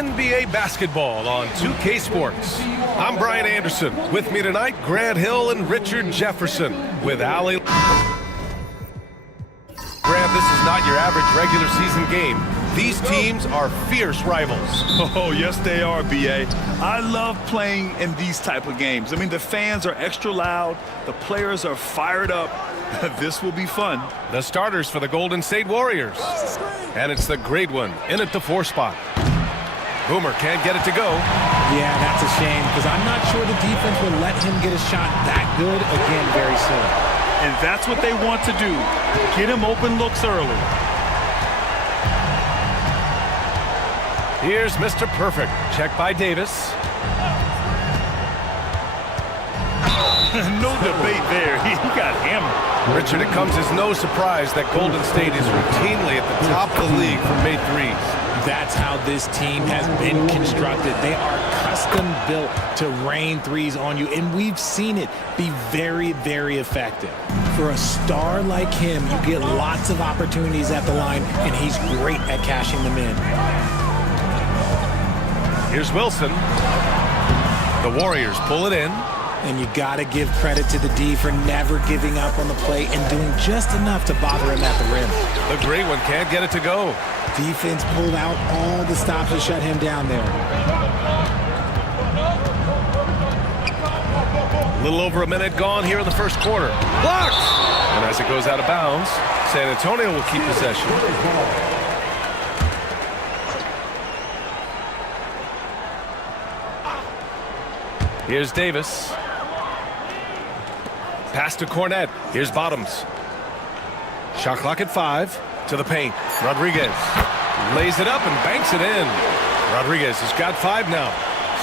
NBA basketball on 2K Sports. I'm Brian Anderson. With me tonight, Grant Hill and Richard Jefferson with Allie. Grant, this is not your average regular season game. These teams are fierce rivals. Oh, yes, they are, B.A. I love playing in these type of games. I mean, the fans are extra loud. The players are fired up. This will be fun. The starters for the Golden State Warriors. And it's the great one in at the 4 spot. Boomer can't get it to go. Yeah, that's a shame because I'm not sure the defense will let him get a shot that good again very soon. And that's what they want to do. Get him open looks early. Here's Mr. Perfect. Check by Davis. No debate there. He got hammered. Richard, it comes as no surprise that Golden State is routinely at the top of the league for made threes. That's how this team has been constructed. They are custom built to rain threes on you, and we've seen it be very, very effective. For a star like him, you get lots of opportunities at the line, and he's great at cashing them in. Here's Wilson. The Warriors pull it in. And you got to give credit to the D for never giving up on the play and doing just enough to bother him at the rim. The great one can't get it to go. Defense pulled out all the stops to shut him down there. A little over a minute gone here in the first quarter. Blocked! And as it goes out of bounds, San Antonio will keep possession. Here's Davis. Pass to Cornette. Here's Bottoms. Shot clock at 5. To the paint. Rodriguez lays it up and banks it in. Rodriguez has got 5 now.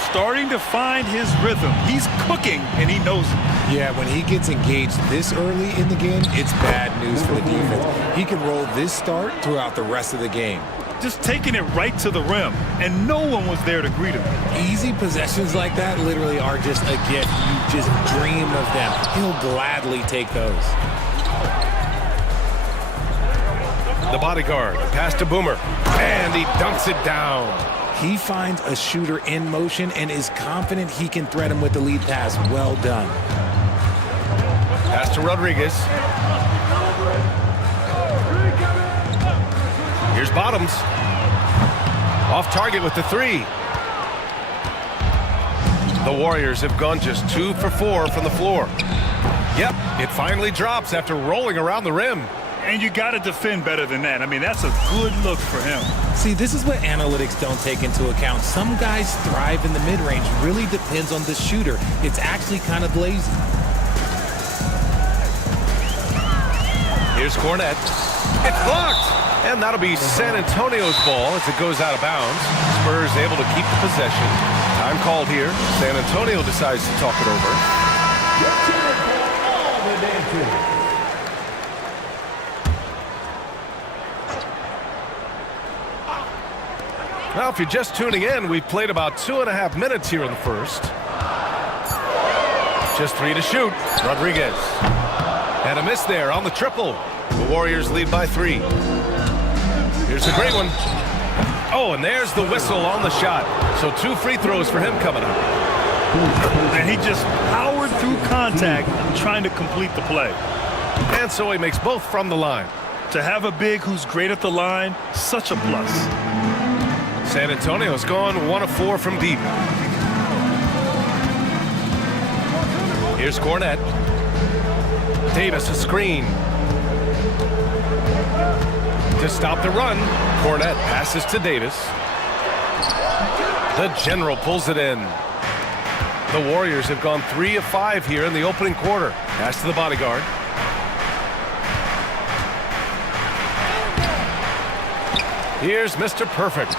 Starting to find his rhythm. He's cooking, and he knows it. Yeah, when he gets engaged this early in the game, it's bad news for the defense. He can roll this start throughout the rest of the game. Just taking it right to the rim, and no one was there to greet him. Easy possessions like that literally are just a gift. You just dream of them. He'll gladly take those. The bodyguard, pass to Boomer, and he dunks it down. He finds a shooter in motion and is confident he can thread him with the lead pass. Well done. Pass to Rodriguez. Here's Bottoms. Off target with the 3. The Warriors have gone just 2 for 4 from the floor. Yep, it finally drops after rolling around the rim. And you got to defend better than that. I mean, that's a good look for him. See, this is what analytics don't take into account. Some guys thrive in the mid-range. Really depends on the shooter. It's actually kind of lazy. Here's Cornette. It's blocked. And that'll be San Antonio's ball as it goes out of bounds. Spurs able to keep the possession. Time called here. San Antonio decides to talk it over. Now, if you're just tuning in, we've played about 2.5 minutes here in the first. Just 3 to shoot. Rodriguez. And a miss there on the triple. The Warriors lead by 3. Here's a great one. Oh, and there's the whistle on the shot. So 2 free throws for him coming up. And he just powered through contact trying to complete the play. And so he makes both from the line. To have a big who's great at the line, such a plus. San Antonio's gone 1 of 4 from deep. Here's Cornette. Davis a screen. To stop the run, Cornette passes to Davis. The General pulls it in. The Warriors have gone 3 of 5 here in the opening quarter. Pass to the bodyguard. Here's Mr. Perfect.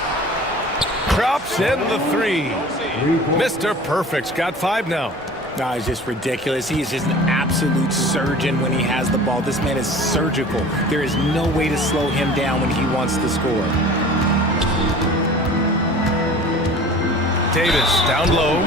Drops in the 3. Mr. Perfect's got 5 now. No, he's just ridiculous. He is just an absolute surgeon when he has the ball. This man is surgical. There is no way to slow him down when he wants to score. Davis down low.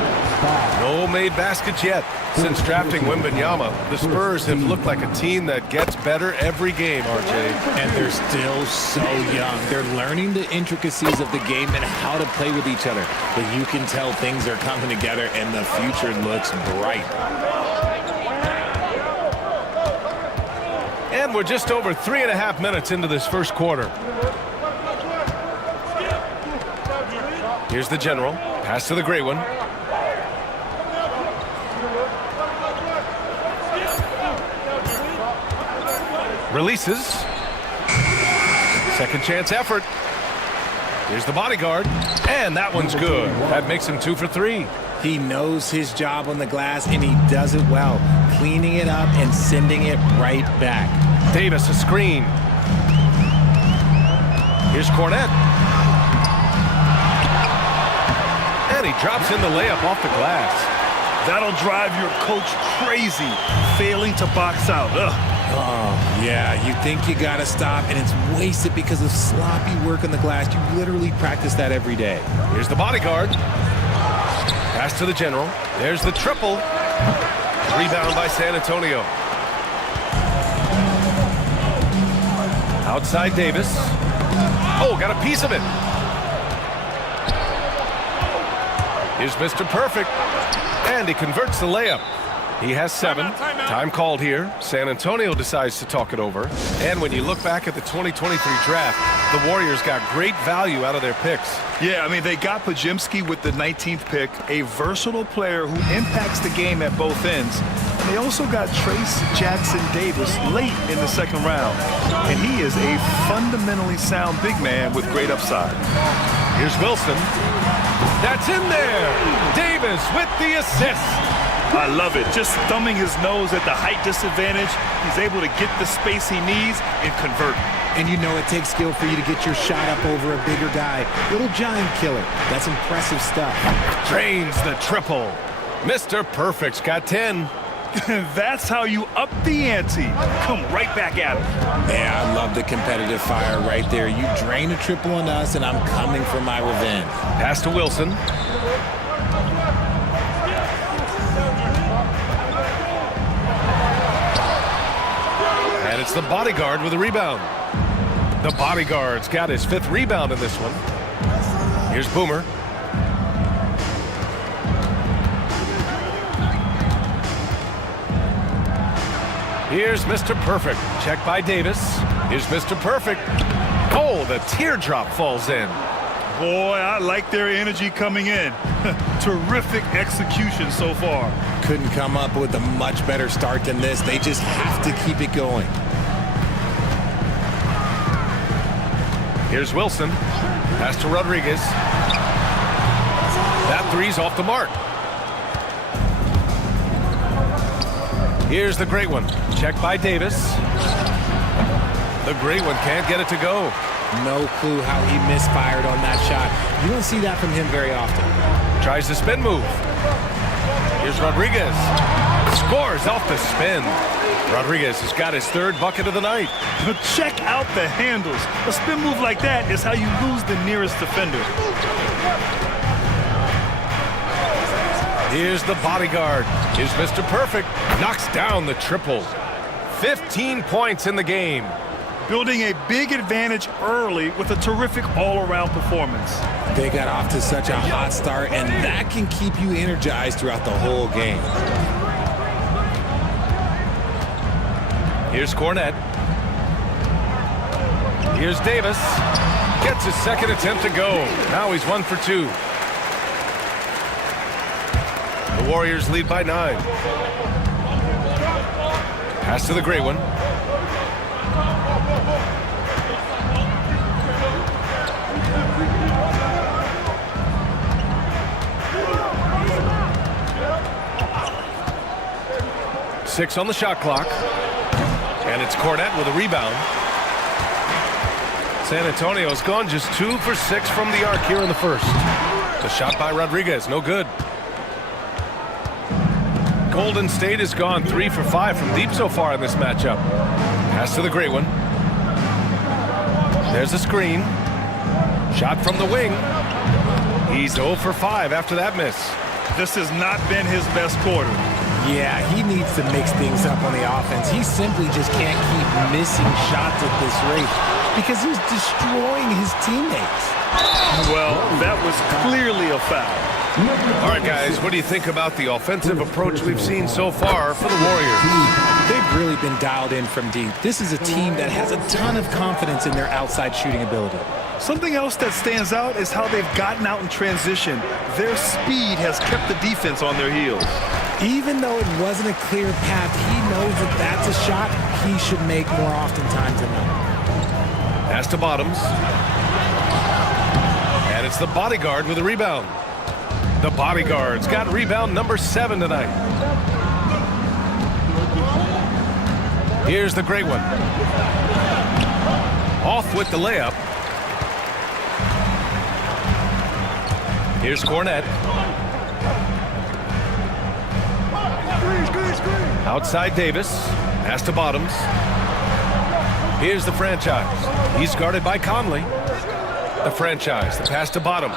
No made baskets yet. Since drafting Wembanyama, the Spurs have looked like a team that gets better every game, RJ. And they're still so young. They're learning the intricacies of the game and how to play with each other. But you can tell things are coming together and the future looks bright. And we're just over 3.5 minutes into this first quarter. Here's the general. Pass to the gray one. Releases. Second chance effort. Here's the bodyguard. And that one's good. That makes him 2 for 3. He knows his job on the glass, and he does it well, cleaning it up and sending it right back. Davis, a screen. Here's Cornette. And he drops in the layup off the glass. That'll drive your coach crazy, failing to box out. Ugh. Oh, yeah, you think you got to stop, and it's wasted because of sloppy work on the glass. You literally practice that every day. Here's the bodyguard. Pass to the general. There's the triple. Rebound by San Antonio. Outside Davis. Oh, got a piece of it. Here's Mr. Perfect. And he converts the layup. He has 7. Time called here. San Antonio decides to talk it over. And when you look back at the 2023 draft, the Warriors got great value out of their picks. Yeah, I mean, they got Pajimski with the 19th pick, a versatile player who impacts the game at both ends. And they also got Trace Jackson-Davis late in the second round. And he is a fundamentally sound big man with great upside. Here's Wilson. That's in there. Davis with the assist. I love it. Just thumbing his nose at the height disadvantage, he's able to get the space he needs and convert. And you know it takes skill for you to get your shot up over a bigger guy. Little giant killer. That's impressive stuff. Drains the triple. Mr. Perfect's got 10. That's how you up the ante. Come right back at him. Yeah, I love the competitive fire right there. You drain a triple on us, and I'm coming for my revenge. Pass to Wilson. And it's the bodyguard with a rebound. The bodyguard's got his 5th rebound in this one. Here's Boomer. Here's Mr. Perfect. Check by Davis. Here's Mr. Perfect. Oh, the teardrop falls in. Boy, I like their energy coming in. Terrific execution so far. Couldn't come up with a much better start than this. They just have to keep it going. Here's Wilson. Pass to Rodriguez. That three's off the mark. Here's the great one. Check by Davis. The great one can't get it to go. No clue how he misfired on that shot. You don't see that from him very often. Tries the spin move. Here's Rodriguez. Scores off the spin. Rodriguez has got his 3rd bucket of the night. But check out the handles. A spin move like that is how you lose the nearest defender. Here's the bodyguard. Here's Mr. Perfect. Knocks down the triple. 15 points in the game. Building a big advantage early with a terrific all-around performance. They got off to such a hot start, and that can keep you energized throughout the whole game. Here's Cornette. Here's Davis. Gets his 2nd attempt to go. Now he's 1 for 2. The Warriors lead by 9. Pass to the gray one. Six on the shot clock. And it's Cornette with a rebound. San Antonio's gone just 2 for 6 from the arc here in the first. The shot by Rodriguez, no good. Golden State has gone 3 for 5 from deep so far in this matchup. Pass to the great one. There's a screen. Shot from the wing. He's 0 for 5 after that miss. This has not been his best quarter. Yeah, he needs to mix things up on the offense. He simply just can't keep missing shots at this rate because he's destroying his teammates. Well, that was clearly a foul. All right, guys, what do you think about the offensive approach we've seen so far for the Warriors? They've really been dialed in from deep. This is a team that has a ton of confidence in their outside shooting ability. Something else that stands out is how they've gotten out in transition. Their speed has kept the defense on their heels. Even though it wasn't a clear path, he knows that that's a shot he should make more oftentimes than not. Pass to Bottoms. And it's the bodyguard with a rebound. The bodyguard's got rebound number 7 tonight. Here's the great one. Off with the layup. Here's Cornette. Outside Davis. Pass to Bottoms. Here's the franchise. He's guarded by Conley. The franchise. The pass to Bottoms.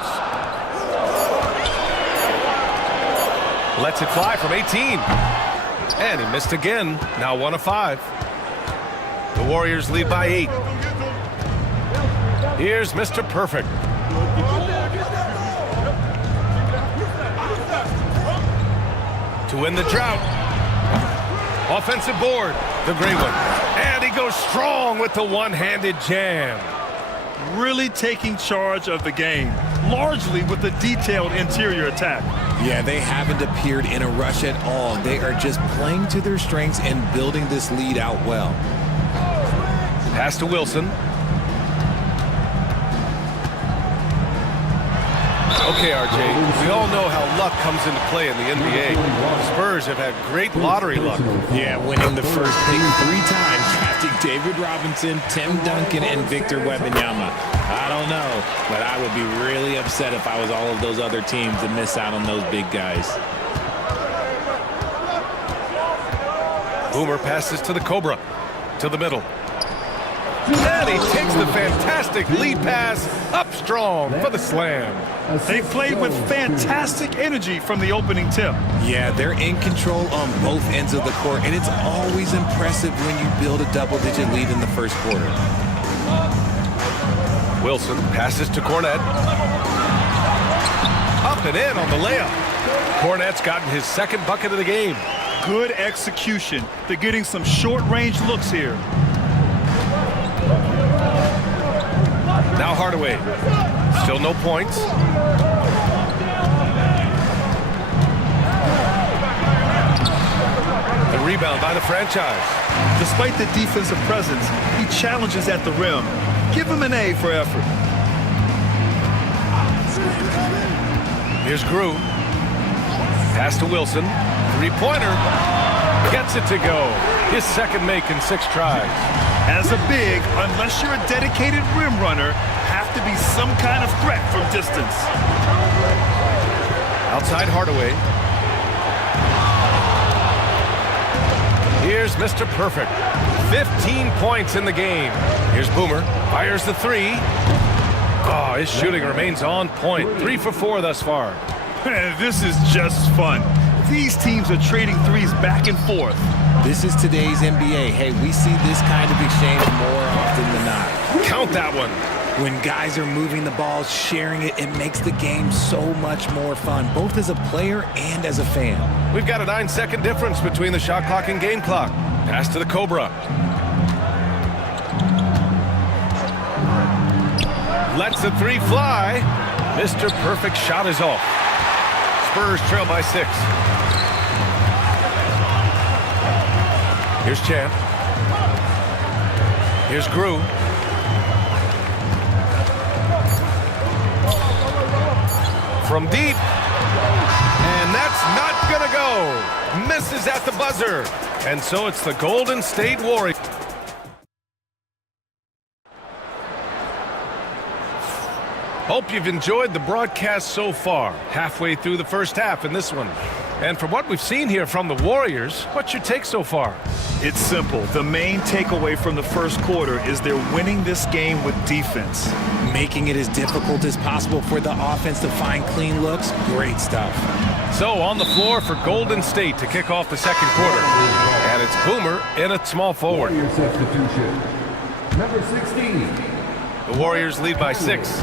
Lets it fly from 18. And he missed again. Now 1 of 5. The Warriors lead by 8. Here's Mr. Perfect. To win the drought. Offensive board. The great one. And he goes strong with the one-handed jam. Really taking charge of the game, largely with the detailed interior attack. Yeah, they haven't appeared in a rush at all. They are just playing to their strengths and building this lead out well. Pass to Wilson. Okay, RJ, we all know how luck comes into play in the NBA. Spurs have had great lottery luck. Yeah, winning the first pick 3 times, drafting David Robinson, Tim Duncan, and Victor Wembanyama. I don't know, but I would be really upset if I was all of those other teams to miss out on those big guys. Boomer passes to the Cobra, to the middle. And he takes the fantastic lead pass up strong for the slam. They played with fantastic energy from the opening tip. Yeah, they're in control on both ends of the court, and it's always impressive when you build a double-digit lead in the first quarter. Wilson passes to Cornette. Up and in on the layup. Cornette's gotten his 2nd bucket of the game. Good execution. They're getting some short-range looks here. Now Hardaway. Still no points. The rebound by the franchise. Despite the defensive presence, he challenges at the rim. Give him an A for effort. Here's Grew. Pass to Wilson. 3-pointer. Gets it to go. His 2nd make in 6 tries. As a big, unless you're a dedicated rim runner, have to be some kind of threat from distance. Outside Hardaway. Here's Mr. Perfect. 15 points in the game. Here's Boomer. Fires the 3. Oh, his shooting remains on point. 3 for 4 thus far. This is just fun. These teams are trading threes back and forth. This is today's NBA. Hey, we see this kind of exchange more often than not. Count that one. When guys are moving the ball, sharing it, it makes the game so much more fun, both as a player and as a fan. We've got a 9-second difference between the shot clock and game clock. Pass to the Cobra. Lets the 3 fly. Mr. Perfect shot is off. Spurs trail by 6. Here's Champ. Here's Grew. From deep. And that's not gonna go. Misses at the buzzer. And so it's the Golden State Warriors. Hope you've enjoyed the broadcast so far. Halfway through the first half in this one. And from what we've seen here from the Warriors, what's your take so far? It's simple. The main takeaway from the first quarter is they're winning this game with defense. Making it as difficult as possible for the offense to find clean looks. Great stuff. So on the floor for Golden State to kick off the second quarter. And it's Boomer in at small forward. Warrior substitution. Number 16. The Warriors lead by 6.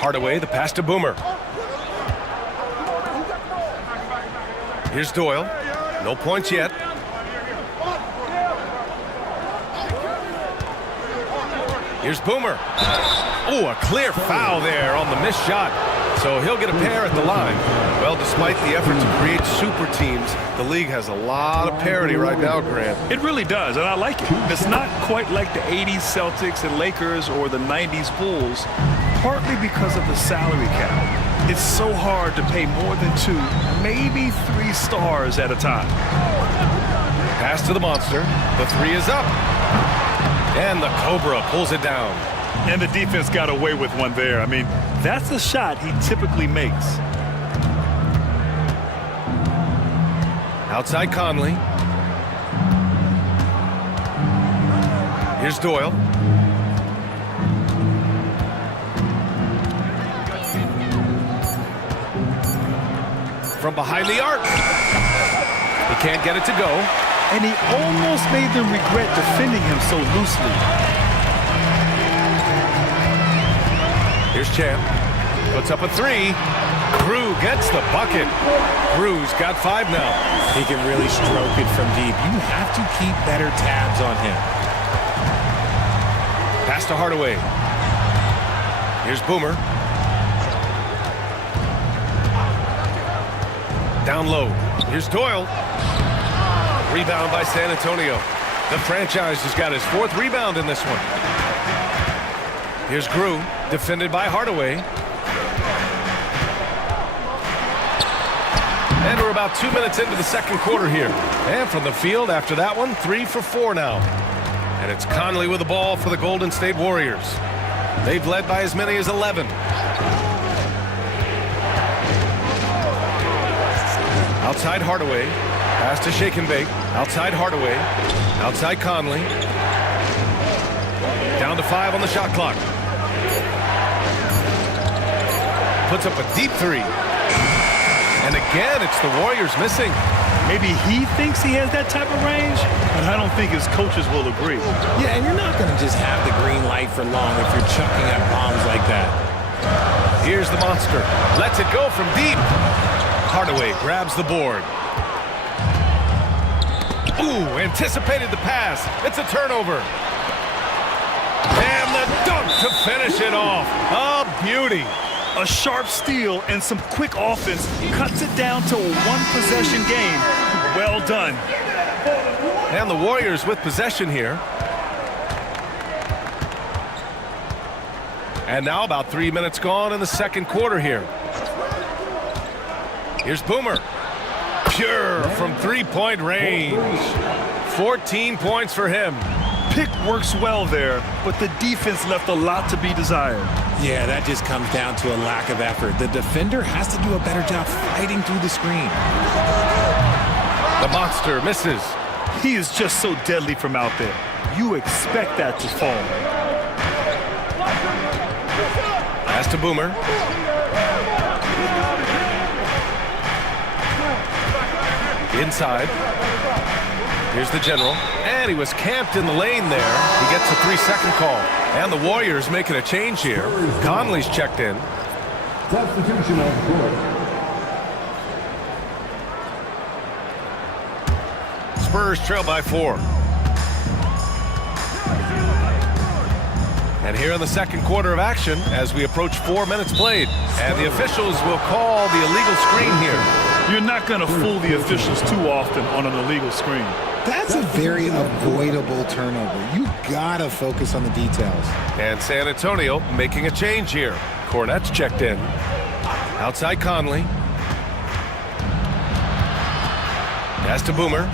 Hardaway, the pass to Boomer. Here's Doyle. No points yet. Here's Boomer. Oh, a clear foul there on the missed shot. So he'll get a pair at the line. Well, despite the effort to create super teams, the league has a lot of parity right now, Grant. It really does, and I like it. It's not quite like the 80s Celtics and Lakers or the 90s Bulls, partly because of the salary cap. It's so hard to pay more than 2, maybe 3 stars at a time. Pass to the monster. The 3 is up. And the Cobra pulls it down. And the defense got away with one there. I mean, that's the shot he typically makes. Outside Conley. Here's Doyle. From behind the arc. He can't get it to go. And he almost made them regret defending him so loosely. Here's Champ. Puts up a 3. Crew gets the bucket. Crew's got 5 now. He can really stroke it from deep. You have to keep better tabs on him. Pass to Hardaway. Here's Boomer. Down low. Here's Doyle. Rebound by San Antonio. The franchise has got his 4th rebound in this one. Here's Grew, defended by Hardaway. And we're about 2 minutes into the second quarter here. And from the field after that one, 3 for 4 now. And it's Conley with the ball for the Golden State Warriors. They've led by as many as 11. Outside Hardaway. Pass to Shake and Bake. Outside Hardaway. Outside Conley. Down to 5 on the shot clock. Puts up a deep 3. And again, it's the Warriors missing. Maybe he thinks he has that type of range, but I don't think his coaches will agree. Yeah, and you're not going to just have the green light for long if you're chucking up bombs like that. Here's the monster. Lets it go from deep. Hardaway grabs the board. Ooh, anticipated the pass. It's a turnover. And the dunk to finish it off. A beauty. A sharp steal and some quick offense cuts it down to a 1-possession game. Well done. And the Warriors with possession here. And now about 3 minutes gone in the second quarter here. Here's Boomer. Pure from 3-point range. 14 points for him. Pick works well there, but the defense left a lot to be desired. Yeah, that just comes down to a lack of effort. The defender has to do a better job fighting through the screen. The monster misses. He is just so deadly from out there. You expect that to fall. Pass to Boomer. Inside. Here's the general. And he was camped in the lane there. He gets a 3-second call. And the Warriors making a change here. Conley's checked in. Substitution on the court. Spurs trail by 4. And here in the second quarter of action as we approach 4 minutes played. And the officials will call the illegal screen here. You're not going to fool the officials too often on an illegal screen. That's a very avoidable turnover. You gotta focus on the details. And San Antonio making a change here. Cornette's checked in. Outside Conley. Pass to Boomer.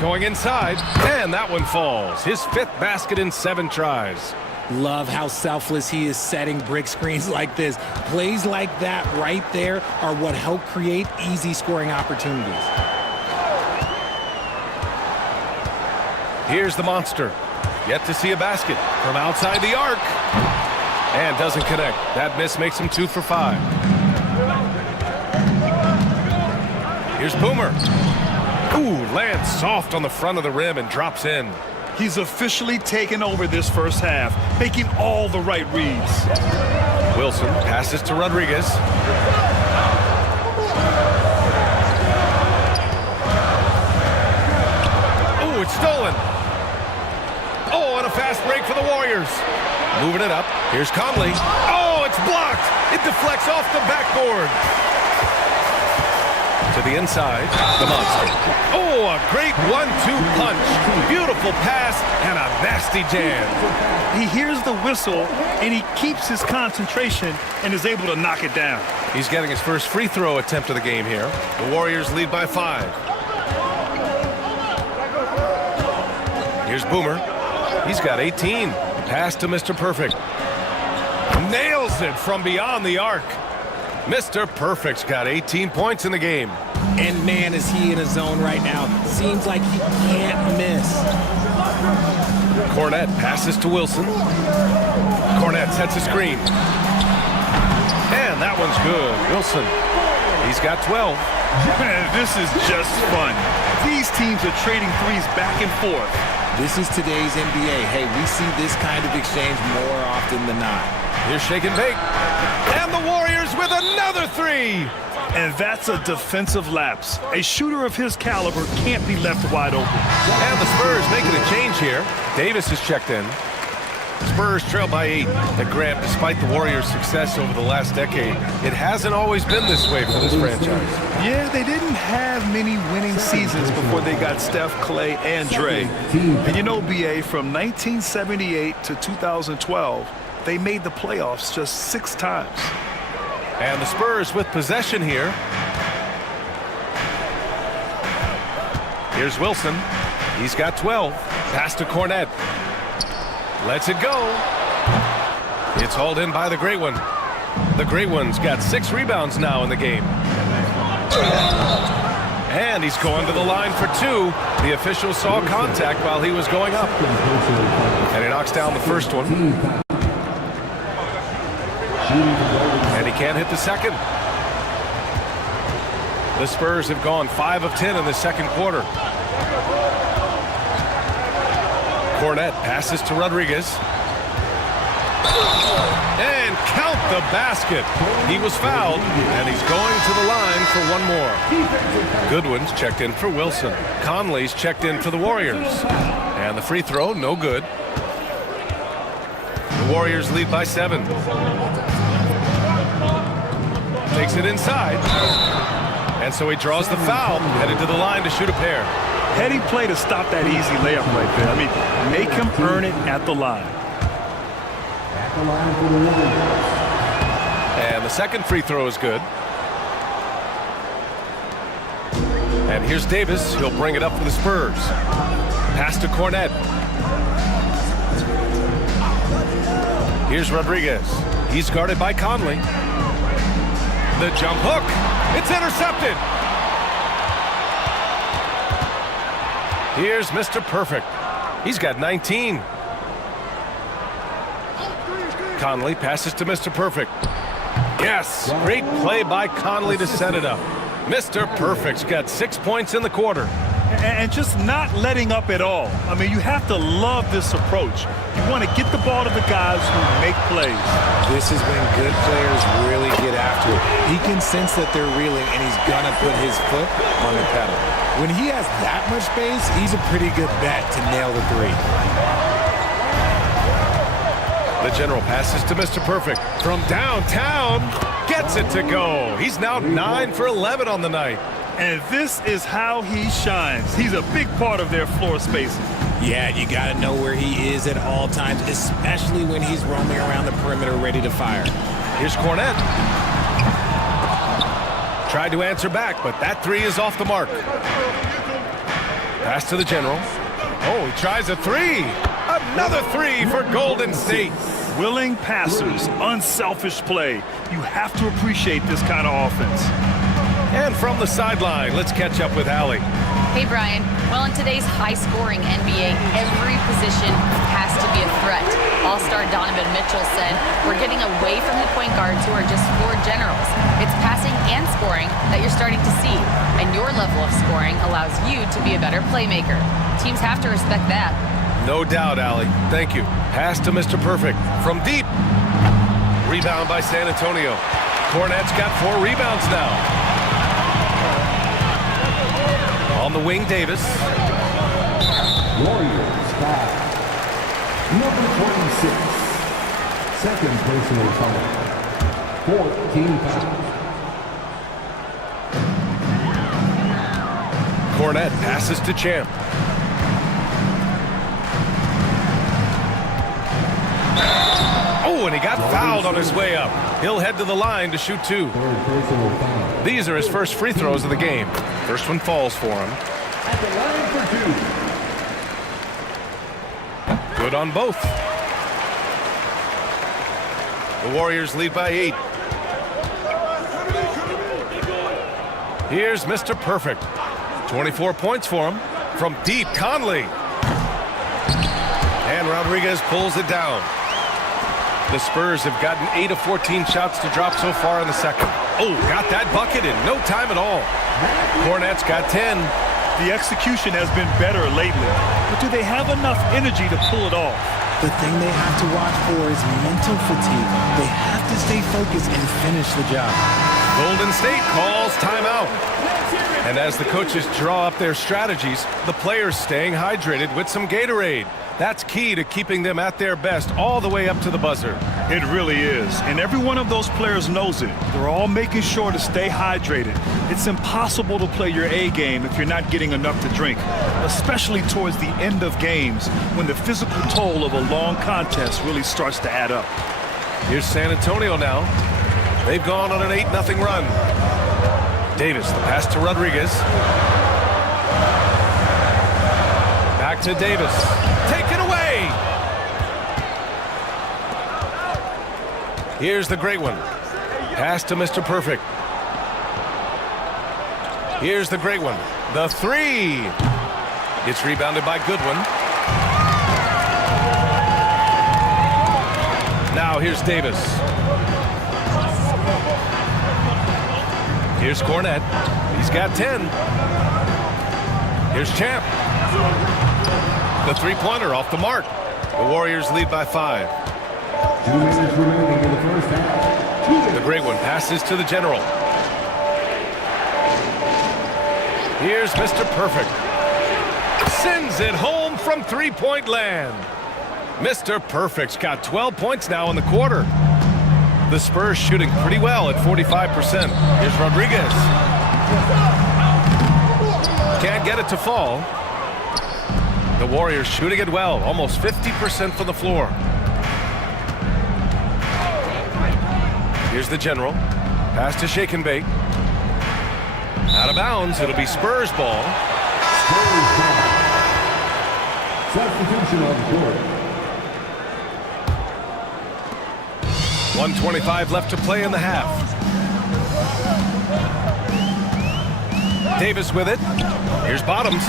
Going inside, and that one falls. His 5th basket in 7 tries. Love how selfless he is setting brick screens like this. Plays like that right there are what help create easy scoring opportunities. Here's the monster. Yet to see a basket from outside the arc. And doesn't connect. That miss makes him 2 for 5. Here's Boomer. Ooh, lands soft on the front of the rim and drops in. He's officially taken over this first half, making all the right reads. Wilson passes to Rodriguez. Oh, it's stolen. Oh, and a fast break for the Warriors. Moving it up. Here's Conley. Oh, it's blocked. It deflects off the backboard. To the inside, the monster. Oh, a great 1-2 punch. Beautiful pass and a nasty jam. He hears the whistle, and he keeps his concentration and is able to knock it down. He's getting his first free throw attempt of the game here. The Warriors lead by 5. Here's Boomer. He's got 18. Pass to Mr. Perfect. Nails it from beyond the arc. Mr. Perfect's got 18 points in the game. And man, is he in a zone right now. Seems like he can't miss. Cornette passes to Wilson. Cornette sets a screen. And that one's good. Wilson, he's got 12. Man, this is just fun. These teams are trading threes back and forth. This is today's NBA. Hey, we see this kind of exchange more often than not. Here's shake and bake. And the Warriors with another 3. And that's a defensive lapse. A shooter of his caliber can't be left wide open. And the Spurs making a change here. Davis is checked in. Spurs trail by 8. The Grant, despite the Warriors' success over the last decade, it hasn't always been this way for this franchise. Yeah, they didn't have many winning seasons before they got Steph, Clay, and Dre. And you know, BA, from 1978 to 2012, they made the playoffs just 6 times. And the Spurs with possession here. Here's Wilson. He's got 12. Pass to Cornette. Lets it go. It's hauled in by the Great One. The Great One's got 6 rebounds now in the game. And he's going to the line for 2. The official saw contact while he was going up. And he knocks down the first one. And he can't hit the second. The Spurs have gone 5 of 10 in the second quarter. Cornette passes to Rodriguez. And count the basket. He was fouled, and he's going to the line for 1 more. Goodwin's checked in for Wilson. Conley's checked in for the Warriors. And the free throw, no good. The Warriors lead by 7. Takes it inside. And so he draws the foul, headed to the line to shoot a pair. Heady play to stop that easy layup right there. I mean, make him earn it at the line. And the second free throw is good. And here's Davis. He'll bring it up for the Spurs. Pass to Cornette. Here's Rodriguez. He's guarded by Conley. The jump hook. It's intercepted. Here's Mr. Perfect. He's got 19. Conley passes to Mr. Perfect. Yes, great play by Conley to set it up. Mr. Perfect's got 6 points in the quarter. And just not letting up at all. I mean, you have to love this approach. You want to get the ball to the guys who make plays. This is when good players really get after it. He can sense that they're reeling, and he's going to put his foot on the pedal. When he has that much space, he's a pretty good bet to nail the 3. The general passes to Mr. Perfect. From downtown, gets it to go. He's now 9 for 11 on the night. And this is how he shines. He's a big part of their floor spacing. Yeah, you got to know where he is at all times, especially when he's roaming around the perimeter ready to fire. Here's Cornette. Tried to answer back, but that 3 is off the mark. Pass to the general. Oh, he tries a 3. Another three for Golden State. Willing passers, unselfish play. You have to appreciate this kind of offense. And from the sideline, let's catch up with Allie. Hey, Brian. Well, in today's high-scoring NBA, every position has to be a threat. All-star Donovan Mitchell said, we're getting away from the point guards who are just floor generals. It's passing and scoring that you're starting to see, and your level of scoring allows you to be a better playmaker. Teams have to respect that. No doubt, Allie. Thank you. Pass to Mr. Perfect from deep. Rebound by San Antonio. Cornette's got 4 rebounds now. On the wing, Davis. Warriors foul. Number 26. Second personal foul. 14 fouls. Cornette passes to Champ. Oh, and he got fouled on his way up. He'll head to the line to shoot 2. Third personal foul. These are his first free throws of the game. First one falls for him. At the line for 2. Good on both. The Warriors lead by 8. Here's Mr. Perfect. 24 points for him. From deep, Conley. And Rodriguez pulls it down. The Spurs have gotten 8 of 14 shots to drop so far in the second. Oh, got that bucket in no time at all. Cornette's got 10. The execution has been better lately, but do they have enough energy to pull it off? The thing they have to watch for is mental fatigue. They have to stay focused and finish the job. Golden State calls timeout. And as the coaches draw up their strategies, the players staying hydrated with some Gatorade. That's key to keeping them at their best all the way up to the buzzer. It really is, and every one of those players knows it. They're all making sure to stay hydrated. It's impossible to play your A game if you're not getting enough to drink, especially towards the end of games when the physical toll of a long contest really starts to add up. Here's San Antonio now. They've gone on an 8-0 run. Davis, the pass to Rodriguez. Back to Davis. Taken away! Here's the great one. Pass to Mr. Perfect. Here's the great one. The 3. It's rebounded by Goodwin. Now here's Davis. Here's Cornette. He's got 10. Here's Champ. The 3-pointer off the mark. The Warriors lead by 5. 2 minutes remaining in the first half. The great one passes to the general. Here's Mr. Perfect. Sends it home from 3-point land. Mr. Perfect's got 12 points now in the quarter. The Spurs shooting pretty well at 45%. Here's Rodriguez. Can't get it to fall. The Warriors shooting it well, almost 50% from the floor. Here's the general. Pass to Shake and Bake. Out of bounds, it'll be Spurs ball. Spurs ball. Substitution on the court. 1:25 left to play in the half. Davis with it. Here's Bottoms.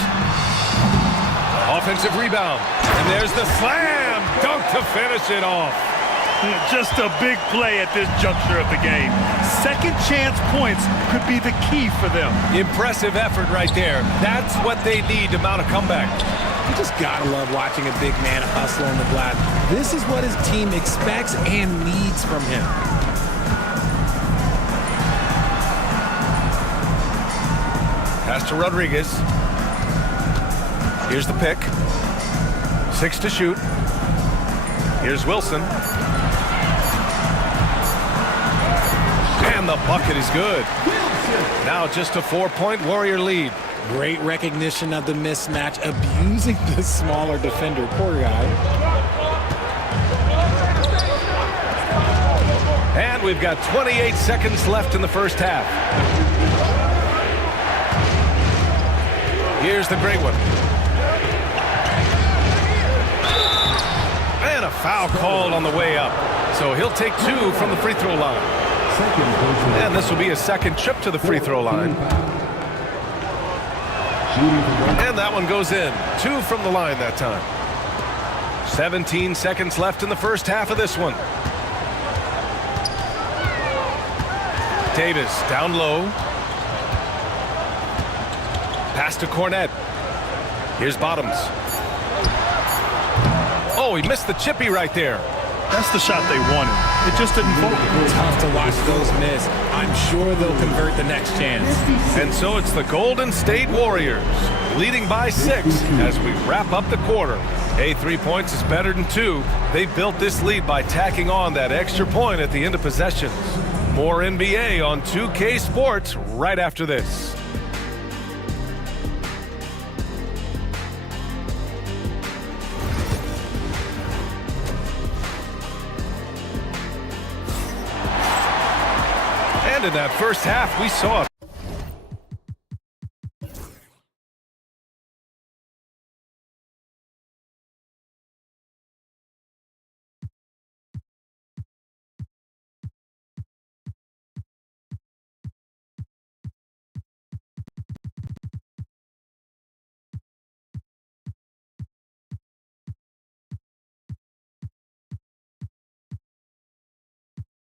Offensive rebound. And there's the slam dunk to finish it off. Just a big play at this juncture of the game. Second chance points could be the key for them. Impressive effort right there. That's what they need to mount a comeback. You just gotta love watching a big man hustle on the glass. This is what his team expects and needs from him. Pass to Rodriguez. Here's the pick. 6 to shoot. Here's Wilson. And the bucket is good. Now just a 4-point Warrior lead. Great recognition of the mismatch, abusing the smaller defender. Poor guy. And we've got 28 seconds left in the first half. Here's the great one. foul called on the way up. So he'll take 2 from the free throw line. And this will be his second trip to the free throw line. And that one goes in. 2 from the line that time. 17 seconds left in the first half of this one. Davis down low. Pass to Cornette. Here's Bottoms. Oh, he missed the chippy right there. That's the shot they wanted. It just didn't fall. Tough to watch those miss. I'm sure they'll convert the next chance. And so it's the Golden State Warriors leading by 6 as we wrap up the quarter. Hey, 3 points is better than 2. They built this lead by tacking on that extra point at the end of possessions. More NBA on 2K Sports right after this. And in that first half, we saw